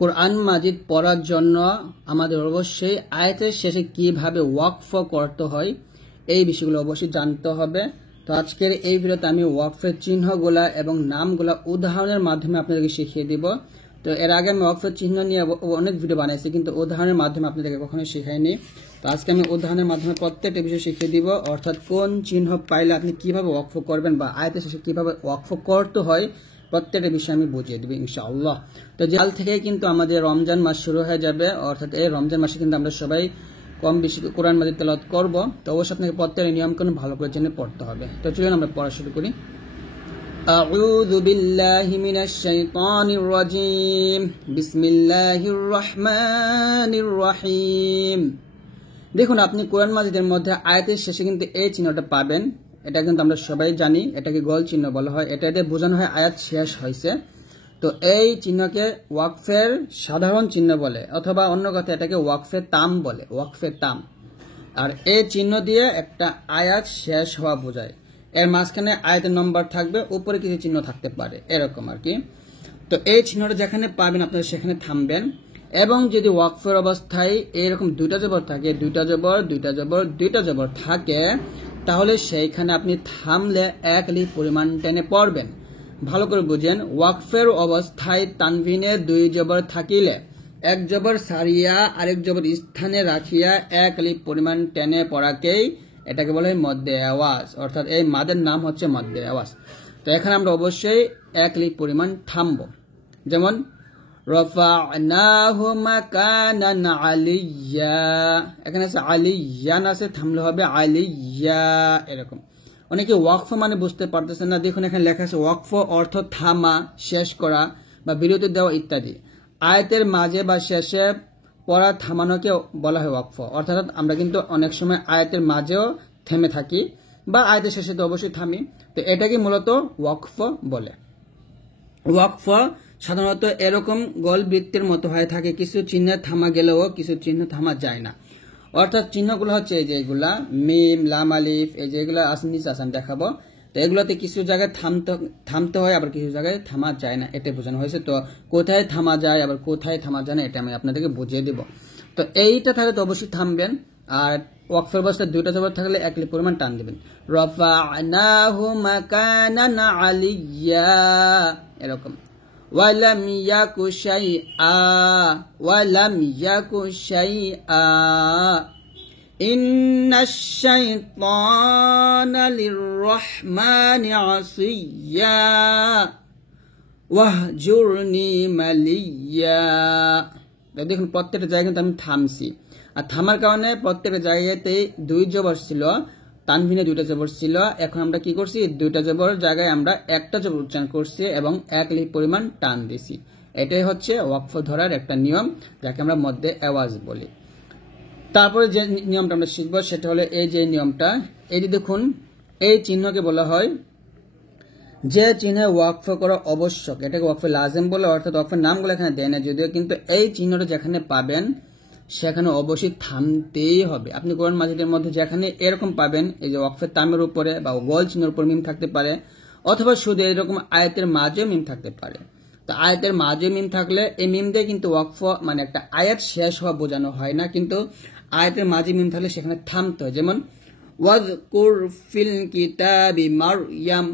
কোরআন মাজিদ পড়ার জন্য আমাদের অবশ্যই আয়াতের শেষে কিভাবে ওয়াকফ করতে হয় এই বিষয়গুলো অবশ্যই জানতে হবে। তো আজকের এই ভিডিওতে আমি ওয়াকফের চিহ্নগুলা এবং নামগুলা উদাহরণের মাধ্যমে আপনাদেরকে শিখিয়ে দিব। তো এর আগে আমি ওয়াকফের চিহ্ন নিয়ে অনেক ভিডিও বানাইছি, কিন্তু উদাহরণের মাধ্যমে আপনাদেরকে কখনো শেখাইনি। তো আজকে আমি উদাহরণের মাধ্যমে প্রত্যেকটা বিষয় শিখিয়ে দিব, অর্থাৎ কোন চিহ্ন পাইলে আপনি কিভাবে ওয়াকফ করবেন বা আয়াতের শেষে কিভাবে ওয়াকফ করতে হয় প্রত্যেকটা বিষয় আমি বুঝিয়ে দেব ইনশাআল্লাহ। তো কাল থেকে কিন্তু আমাদের রমজান মাস শুরু হয়ে যাবে, অর্থাৎ এই রমজান মাসে কিন্তু আমরা সবাই কম বেশি কোরআন মাজিদ তেলাওয়াত করব। তো অবশ্যই আপনাকে প্রত্যেকটা নিয়মকানুন ভালো করে জেনে পড়তে হবে। তো চলুন আমরা পড়া শুরু করি। আউযু বিল্লাহি মিনাশ শাইতানির রাজীম, বিসমিল্লাহির রহমানির রহিম। দেখুন, আপনি কোরআন মাজিদের মধ্যে আয়াতের শেষে কিন্তু এই চিহ্নটা পাবেন। এটা কিন্তু আমরা সবাই জানি, এটাকে গোল চিহ্ন বলা হয়। এটা দিয়ে বোঝানো হয় আয়াত শেষ হয়েছে। তো এই চিহ্নকে ওয়াকফের সাধারণ চিহ্ন বলে, অথবা অন্য কথা এটাকে ওয়াকফে তাম বলে, ওয়াকফে তাম। আর এই চিহ্ন দিয়ে একটা আয়াত শেষ হওয়া বোঝায়। এর মাঝখানে আয়াতের নম্বর থাকবে, উপরে কিছু চিহ্ন থাকতে পারে, এরকম আর কি। তো এই চিহ্নটা যেখানে পাবেন আপনারা সেখানে থামবেন। এবং যদি ওয়াকফের অবস্থায় এরকম দুইটা জবর থাকে, দুইটা জবর দুইটা জবর দুইটা জবর থাকে, তাহলে সেইখানে আপনি থামলে এক লিফ পরিমাণ টেনে পড়বেন। ভালো করে বুঝেন, ওয়াকফের অবস্থায় তানভিনের দুই জবর থাকিলে এক জবর সারিয়া আরেক জবর স্থানে রাখিয়া এক লিফ পরিমাণ টেনে পড়াকেই এটাকে বলে হয় মদ্দে আওয়াজ, অর্থাৎ এই মাদের নাম হচ্ছে মদ্দে আওয়াজ। তো এখানে আমরা অবশ্যই এক লিফ পরিমাণ থামব। যেমন রফা'নাহু মাকানান আলিয়্যা, এখানে আছে আলিয়্যান আছে, থামলে হবে আলিয়্যা, এরকম। অনেকে ওয়াকফ মানে বুঝতে পারতেছেন না। দেখুন এখানে লেখা আছে ওয়াকফ অর্থ থামা, শেষ করা বা বিরতি দেওয়া ইত্যাদি। আয়াতের মাঝে বা শেষে পড়া থামানোকে বলা হয় ওয়াকফ। অর্থাৎ আমরা কিন্তু অনেক সময় আয়াতের মাঝেও থেমে থাকি বা আয়াতের শেষে তো অবশ্যই থামি। তো এটাকে মূলত ওয়াকফ বলে। ওয়াকফ সাধারণত এরকম গোল বৃত্তের মতো হয়ে থাকে, কিছু চিহ্ন থামা গেলেও কিছু চিহ্ন থামা যায় না। অর্থাৎ চিহ্নগুলো হচ্ছে এই যে এগুলা মিম লাম আলিফ, এই যে এগুলো আসনিস আসান দেখাবো। তো এগুলোতে কিছু জায়গায় থামতে হয়, আবার কিছু জায়গায় থামা যায় না, এটা বোঝানো হয়েছে। তো কোথায় থামা যায় আবার কোথায় থামা যায় না এটা আমি আপনাদেরকে বুঝিয়ে দিব। তো এইটা থাকলে তো অবশ্যই থামবেন। আর ওয়াকফের অবস্থায় দুইটা জবর থাকলে এক লিফ পরিমাণ টান দিবেন। রফা'নাহু মাকানান আলিয়্যা, এরকম। ওয়ালাম ইয়াকু শাইআ, ওয়ালাম ইয়াকু শাইআ, ইন্নাশ শাইতানা লিররহমানি আসিয়্যা, ওয়াহজুরনি মালিয়্যা। দেখুন প্রত্যেকটা জায়গায় কিন্তু আমি থামছি, আর থামার কারণে প্রত্যেকটা জায়গাতে দুই জবর ছিল, তানভিনে দুইটা জবর ছিল। এখন আমরা কি করছি, দুইটা জবর জায়গায় আমরা একটা জবর উচ্চারণ করছি এবং এক লিফ পরিমাণ টান দিছি। এটাই হচ্ছে ওয়াকফ ধরার একটা নিয়ম, যাকে আমরা মধ্যে আওয়াজ বলি। তারপরে যে নিয়মটা আমরা শিখবো সেটা হলো এই যে নিয়মটা, এই যে দেখুন এই চিহ্নকে বলা হয় যে চিহ্নে ওয়াকফ করা আবশ্যক, এটাকে ওয়াকফে লাজেম বলে। অর্থাৎ ওয়াকফের নামগুলো এখানে দেয় না যদিও, কিন্তু এই চিহ্নটা যেখানে পাবেন সেখানে অবশ্যই থামতেই হবে। আপনি কোরআন মাজিদের মধ্যে যেখানে এরকম পাবেন, এই যে ওয়াকফের তামের উপরে বা গোল চিহ্নের উপর মিম থাকতে পারে, অথবা শুধু এরকম আয়াতের মাঝেও মিম থাকতে পারে। তো আয়াতের মাঝে মিম থাকলে এই মিম দিয়ে কিন্তু ওয়াকফ মানে একটা আয়াত শেষ হওয়া বোঝানো হয় না, কিন্তু আয়াতের মাঝে মিম থাকলে সেখানে থামতে হয়। যেমন ওয়াযকুর ফিল কিতাবি মারইয়াম,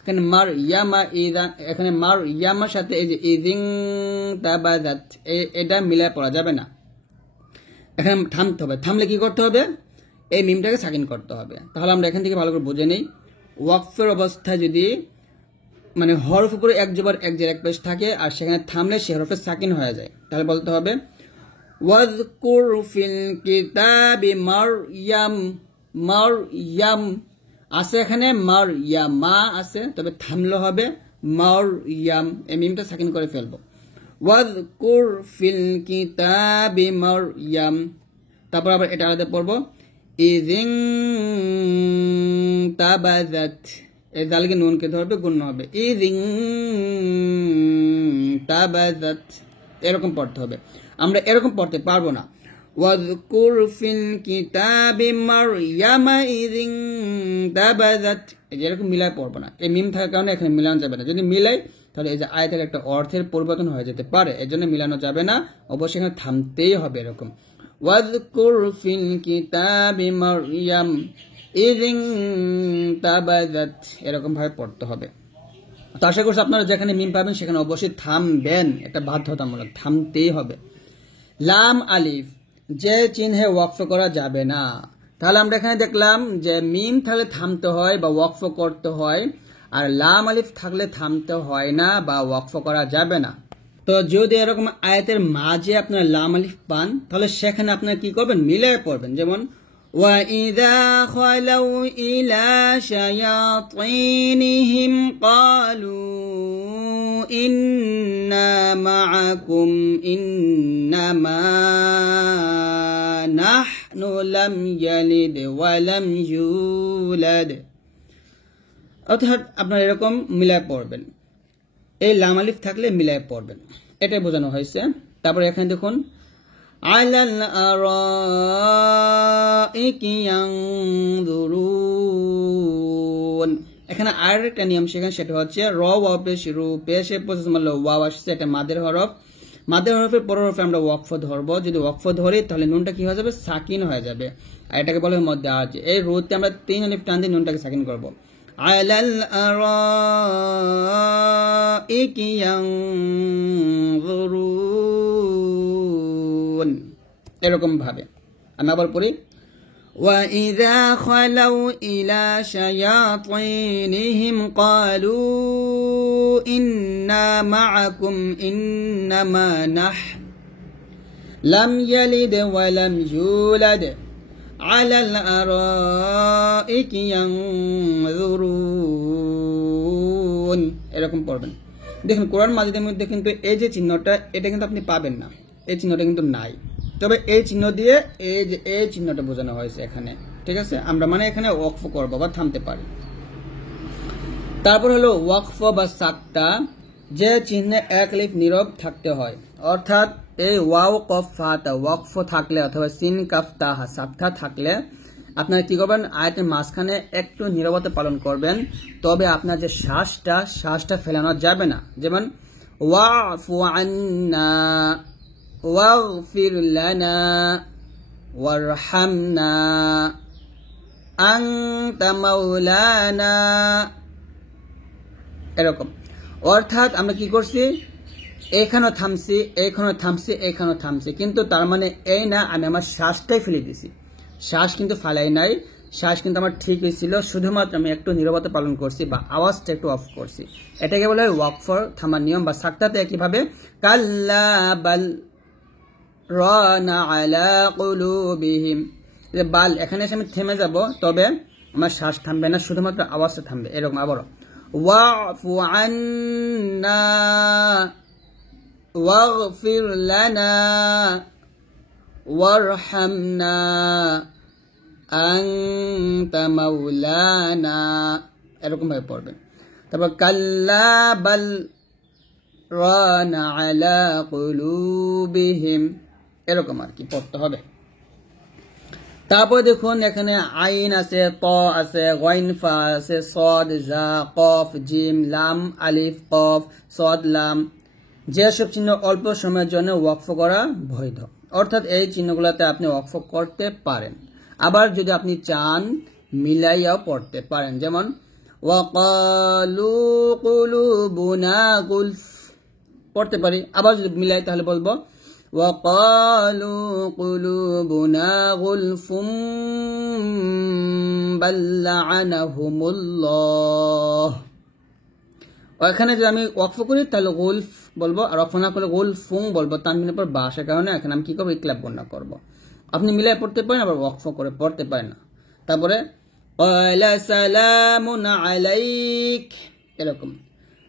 এখানে মারইয়ামা ইযা, এখানে মারইয়ামার সাথে এই যে ইযিন তাবাযাত, এটা মিলায় পড়া যাবে না, এখানে থামতে হবে। থামলে কি করতে হবে, এই মিমটাকে সাকিন করতে হবে। তাহলে আমরা এখান থেকে ভালো করে বুঝে নেই। ওয়াকফের অবস্থায় যদি মানে হরফ উপরে এক জবর এক জের এক পেশ থাকে আর সেখানে থামলে সে হরফে সাকিন হয়ে যায়, তাহলে বলতে হবে ওয়াযকুর ফিল কিতাবি মারইয়াম, মারইয়াম আছে এখানে মারইয়ামা আছে, তবে থামলে হবে মারইয়াম, এই মিমটা সাকিন করে ফেলবো। ওয়াযকুর ফিল কিতাবি মারইয়াম, তারপর আবার এটা আলাদা পড়বো ইযিন তাবাযাত, এই দালকে নুনকে ধরবে গুণ হবে ইযিন তাবাযাত, এরকম পড়তে হবে। আমরা এরকম পড়তে পারবো না। ওয়াযকুর ফিল কিতাবি মারইয়ামা ইযিন তাবাযাত, এই যে এরকম মিলায় পড়বো না, এই মিম থাকার কারণে এখানে মিলানো যাবে না। যদি মিলাই তাহলে এই যে আয়াতের একটা অর্থের পরিবর্তন হয়ে যেতে পারে, এজন্য মিলানো যাবে না, অবশ্যই এখানে থামতেই হবে এরকম। ওয়াযকুর ফিল কিতাবি মারইয়াম ইযিন তাবাযাত, এরকম ভাবে পড়তে হবে। তো আশা করছি আপনারা যেখানে মিম পাবেন সেখানে অবশ্যই থামবেন, এটা বাধ্যতামূলক, থামতেই হবে। লাম আলিফ, যে চিহ্নে ওয়াকফ করা যাবে না। তাহলে আমরা এখানে দেখলাম যে মিম থাকলে থামতে হয় বা ওয়াকফ করতে হয়, আর লাম আলিফ থাকলে থামতে হয় না বা ওয়াকফ করা যাবে না। তো যদি এরকম আয়াতের মাঝে আপনারা লাম আলিফ পান তাহলে সেখানে আপনারা কি করবেন, মিলিয়ে পড়বেন। যেমন وَإِذَا خَلَوْا إِلَى شَيَاطِينِهِمْ قَالُوا إِنَّا مَعَكُمْ إِنَّمَا نَحْنُ لَمْ يَلِدْ وَلَمْ يُولَدْ। অর্থাৎ আপনারা এরকম মিলায় পড়বেন, এই লাম আলিফ থাকলে মিলায় পড়বেন, এটাই বোঝানো হয়েছে। তারপরে এখানে দেখুন আলাল আরাইকি ইয়ানজুরুন, এখানে আরেকটা নিয়ম শেখান, সেটা হচ্ছে র ওয়াও পেশ রু পেশে প্রসেস মানলে ওয়াও আসছে, এটা মাদের হরফ, মাদের হরফের পরের হরফে আমরা ওয়াকফ ধরবো। যদি ওয়াকফ ধরি তাহলে নুনটা কি হয়ে যাবে, সাকিন হয়ে যাবে, আর এটাকে বলা হয় মধ্যে আজ। এই রুতে আমরা 3 আলিফ টান দিয়ে নুনটাকে সাকিন করবো। আলাল আরাইকি ইয়ানজুরুন, এরকম ভাবে। আমি আবার পড়ি وَإِذَا خَلَوْا إِلَى شَيَاطِينِهِمْ قَالُوا إِنَّا مَعَكُمْ إِنَّمَا نَحْنُ لَمْ يَلِدْ وَلَمْ يُولَدْ عَلَى الْأَرَائِكِ يَنظُرُونَ, এরকম পড়বেন। দেখুন কোরআন মাজিদের মধ্যে কিন্তু এই যে চিহ্নটা, এটা কিন্তু আপনি পাবেন না, এই চিহ্নটা কিন্তু নাই, তবে এই চিহ্ন দিয়ে এই যে এই চিহ্নটা বোঝানো হয়েছে এখানে, ঠিক আছে। আমরা মানে এখানে ওয়াকফ করবো বা থামতে পারি। তারপর হলো ওয়াকফ বা সাক্তা, যে চিহ্নে এক আলিফ নীরব থাকতে হয়, অর্থাৎ এই ওয়াও কফ ফাতা ওয়াকফ থাকলে অথবা সিন কাফ তাহা সাক্তা থাকলে আপনারা কি করবেন, আয়াতের মাঝখানে একটু নীরবতা পালন করবেন, তবে আপনার যে শ্বাসটা ফেলানো যাবে না। যেমন ওয়াফু আন্না, ওয়াগফির লানা, ওয়ারহামনা, আনতা মাওলানা, এরকম। অর্থাৎ আমরা কি করছি, এখানেও থামছি, এখানেও থামছি, এখানেও থামছি, কিন্তু তার মানে এই না আমি আমার শ্বাসটাই ফেলে দিছি, শ্বাস কিন্তু ফালাই নাই, শ্বাস কিন্তু আমার ঠিক হয়েছিল, শুধুমাত্র আমি একটু নীরবতা পালন করছি বা আওয়াজটা একটু অফ করছি, এটাকে বলা হয় ওয়াকফ থামার নিয়ম। বা সাক্তাতে একইভাবে কাল্লা বাল রানা আলা কুলুবিহিম, বাল এখানে এসে আমি থেমে যাব, তবে আমার শ্বাস থামবে না, শুধুমাত্র আওয়াজটা থামবে, এরকম। আবার ওয়াফু আন্না, ওয়াগফির লানা, ওয়ারহামনা, আনতা মাওলানা, এরকম ভাবে পড়বেন। তারপর কাল্লা বাল রানা আলা কুলুবিহিম, এরকম আর কি পড়তে হবে। তারপর দেখুন এখানে আইন আছে, ত আছে, গাইন ফা আছে, সদ জা কফ জিম লাম আলিফ কফ সদ লাম, যেসব চিহ্ন অল্প সময়ের জন্য ওয়াকফ করা বৈধ, অর্থাৎ এই চিহ্নগুলোতে আপনি ওয়াকফ করতে পারেন। আবার যদি আপনি চান মিলাইয়াও পড়তে পারেন, যেমন ওয়াকালু কুলুবুনা গুলফ পড়তে পারি। আবার যদি মিলাই তাহলে বলবো ওয়াকালু কুলুবুনা গুলফুম বাল লাআনাহুমুল্লাহ। এখানে যদি আমি ওয়াকফ করি তাহলে গুলফ বলবো, আর ওয়াকফ না করলে গুলফুং বলবো, তানবিনের পর বা আসার কারণে এখানে আমি কি করবো, ইকলাব বর্ণনা করবো। আপনি মিলাই পড়তে পারেন, আবার ওয়াকফ করে পড়তে পারেন না। তারপরে ক্বালা সালামুন আলাইক, এরকম।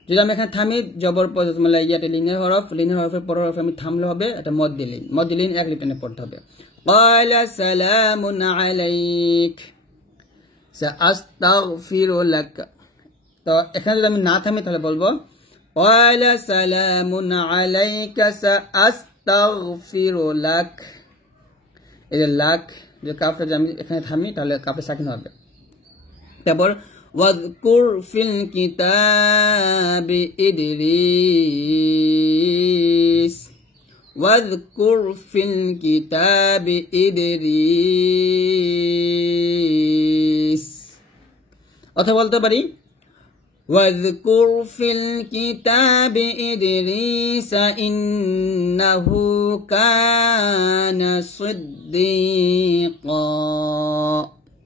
যদি আমি এখানে থামি, জবর পদ মানে ইয়াতে লিনের হরফের পরের হরফে আমি থামলে হবে, এটা মদ্দিলিন এক লিনে পড়তে হবে। ক্বালা সালামুন আলাইক সাআস্তাগফিরু লাক। তো এখানে যদি আমি না থামি তাহলে বলবো ক্বালা সালামুন আলাইকা সাআস্তাগফিরু লাক। এই যে লাক যে কাফটা, আমি এখানে থামি তাহলে কাফে সাকিন হবে। তারপর ওয়াযকুর ফিল কিতাবি ইদরিস ওয়াযকুর ফিল কিতাবি ইদরিস। অথবা বলতে পারি ওয়াযকুর ফিল কিতাবি ইদরিস ইন্নাহু কানা সিদ্দীকা,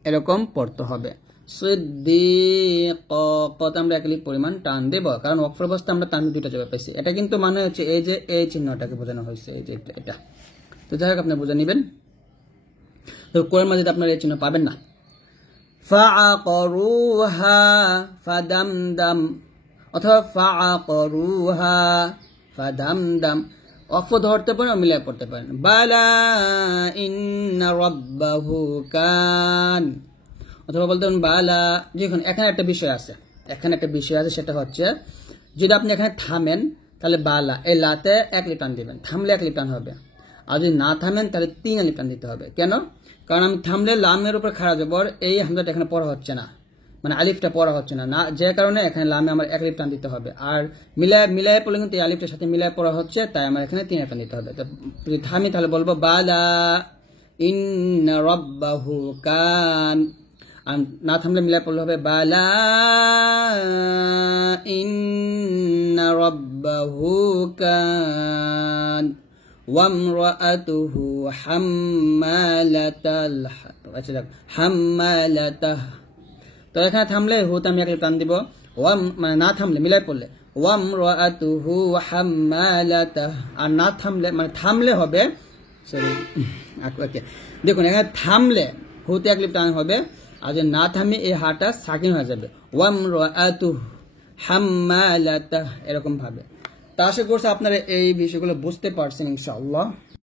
এরকম পড়তে হবে। সিদ্দীক কত আমরা এক লিপ পরিমাণ টান দেব, কারণ ওয়াকফের অবস্থা আমরা টান দুইটা জায়গায় পাইছি। এটা কিন্তু মানে হচ্ছে এই যে এই চিহ্নটাকে বোঝানো হয়েছে, এই যে এটা। তো যাই হোক আপনি বুঝে নেবেন। তো কোরআন মাজিদে আপনারা এই চিহ্ন পাবেন না। ফাআকরুহা ফাদামদাম অথবা ফাআকরুহা ফাদামদাম, ওয়াকফ ধরতে পারেন মিলিয়ে পড়তে পারেন। বালা ইন্না রাব্বাহু কান, অথবা বলতে পারেন বালা। দেখুন এখানে একটা বিষয় আছে, সেটা হচ্ছে যদি আপনি এখানে থামেন তাহলে বালা এই লাতে এক লিপ টান দিবেন, থামলে এক লিপ টান হবে। আর যদি না থামেন তাহলে 3 লিপ টান দিতে হবে। কেন? কারণ আমি থামলে লামের উপর খাড়া জবর এই হামজাটা এখানে পড়া হচ্ছে না, মানে আলিফটা পড়া হচ্ছে না, যে কারণে এখানে লামে আমার এক লিপ টান দিতে হবে। আর মিলায় পড়লে কিন্তু এই আলিফটার সাথে মিলায় পড়া হচ্ছে, তাই আমার এখানে 3 লিপ টান দিতে হবে। তো যদি থামি তাহলে বলবো বালা ইন্না রাব্বাহু কান, আর না থামলে মিলায় পড়লে হবে বালা ইন্না রাব্বাহু কান ওয়ামরাআতুহু হাম্মালাতাল আচ্ছা দেখ হাম্মালাতাহ। তো এখানে থামলে হুতে আমি এক লিপ টান দিব, ওয়াম মানে না থামলে মিলায় পড়লে ওয়ামরাআতুহু হাম্মালাতাহ। আর না থামলে মানে থামলে হবে সরি ওকে, দেখুন এখানে থামলে হুতে এক লিপ টান হবে, আর যদি না থামে এই হাটা সাকিন হয়ে যাবে, ওয়ামরাআতুহু হাম্মালাতাহ, এরকম ভাবে। তা আশা করছি আপনারা এই বিষয়গুলো বুঝতে পারছেন ইনশাআল্লাহ।